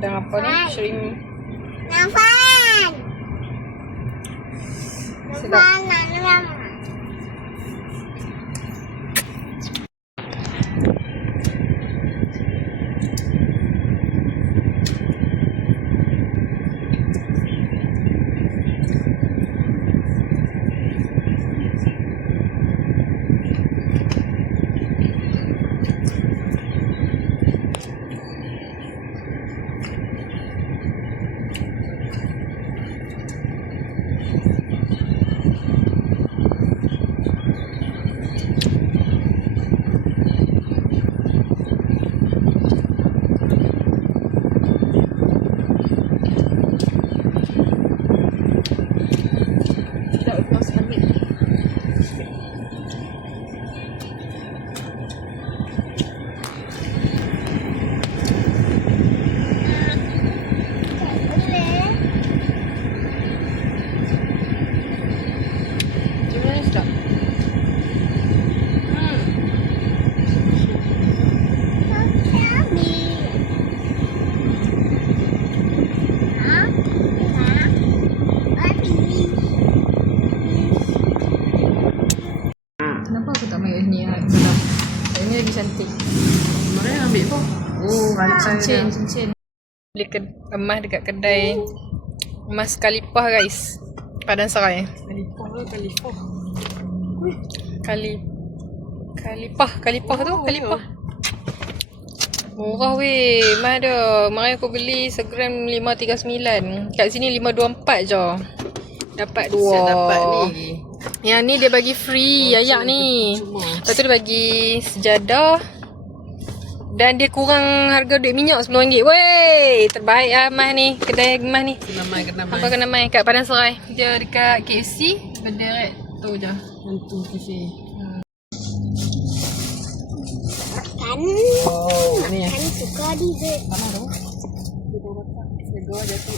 Dan apa ni? Shrimp. Nampan. Sedap. Nampan. Kenapa aku tak main ni dalam? Ini lebih cantik. Mana yang ambil tu? Oh, rantai dia. Cincin. Beli emas dekat kedai emas Kalipah guys. Padang Serai. Kalipah tu, Kalipah. Murah weh. Emas dia. Kemarin aku beli segram 539. Kat sini 524 je. Dapat dua. Siap dapat ni. Yang ni dia bagi free ayak ni. Cuma. Lepas tu dia bagi sejadah. Dan dia kurang harga duit minyak RM10. Wey, terbaik lah emas ni. Kedai emas ni. Kena Apa kena main kat Padang Serai. Dia dekat KFC. Berderet tu je. Hantu kisi. Kan. Oh, ni ya. Kan suka dessert. Mana tu? Dua je tu.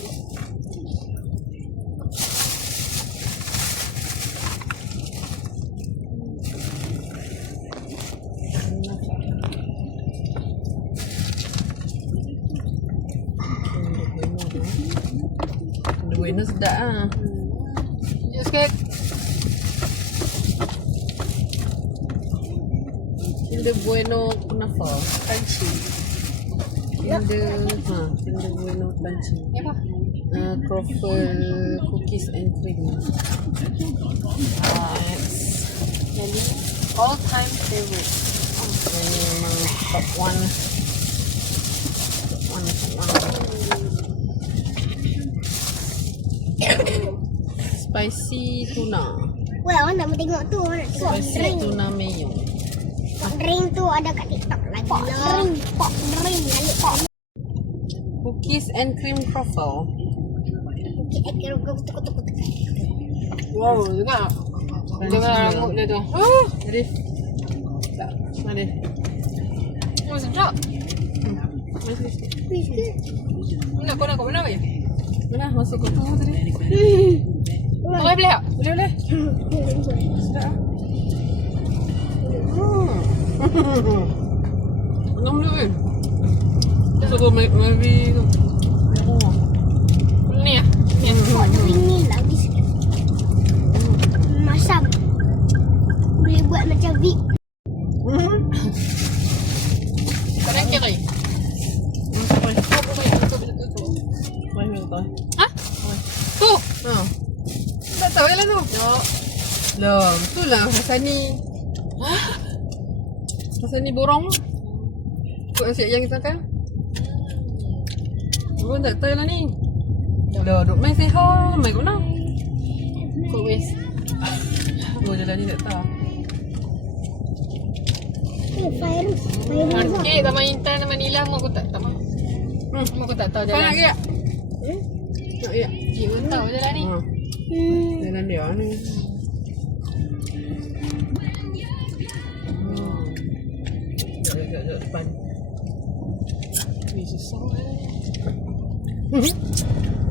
Bueno sedap ah. Sekejap sikit. Kinder Bueno Kunafa crunchy. Kinder Bueno crunchy. Ni apa? Croffle cookies and cream. All time favorite. Ini memang top one. Spicy tuna. Weh, awak nak tengok tu. Awak nak tengok Spicy drink. tuna mayo. Drink tu ada kat TikTok lagi. Pop drink. Lagi pop. Cookies and cream truffle. Wow, dengar. Dengar rambut dia tu. Arif. Tak, Arif. Oh, sedap. Nak kau mana weh? Mana masuk ke tu tadi? Boleh tak? Boleh. Sedap. Enam dulu kan? Masuk ke Mavi tu. Ni lah. Pop drink ni lagi sikit. Masam. Boleh buat macam Vic. Kau nak kira? Ha? Tu. Tak tahu lah tu. Lah, tu lah Hasani. Hasani borong. Kau asyik yang kita kan? Kau tak tahu lah ni. Lah, duk main sehat. Main kau nak? Kau wes. Kau jalan ni tak tahu. Virus. Market Taman Intan Taman Nilam aku tak tahu. Aku tak tahu Kau nak jalan. ke tak? Nak ke tak? Cik pun tahu jalan ni. Jalan dia ni. Sekejap depan. Weh, susah.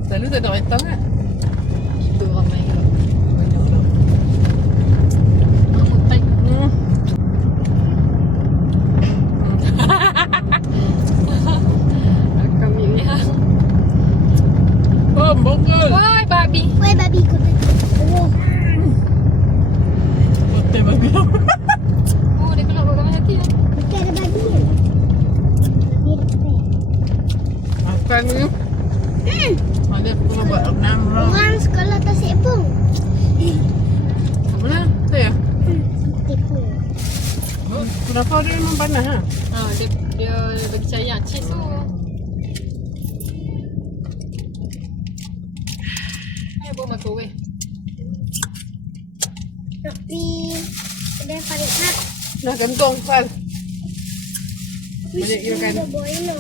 Selalu tak ada kereta kan? Itu ramai ke? Banyak lah. Aku tak. Kenapa dia memang panas ha? Dia bagi saya cheese tu. Ayo bawa microwave. Tapi ada paling nak. Dah kentong Fal. Banyak you makan. Ada boiler.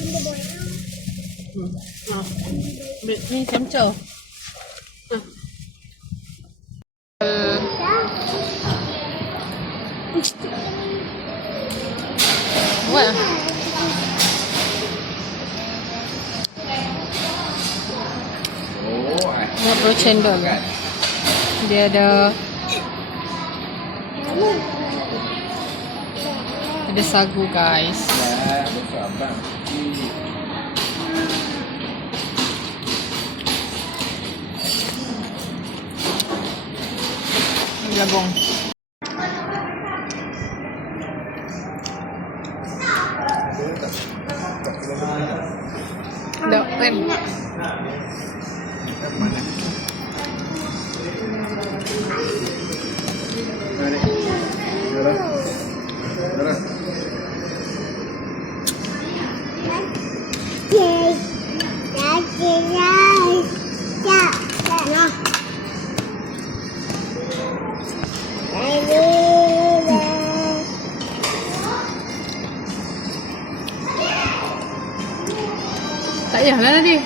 Ada boiler. Ha. Ambil ni camca. Ha. What? Buat cendol. Dia ada sagu guys. Labong. Dah kan. Tak payahlah tadi.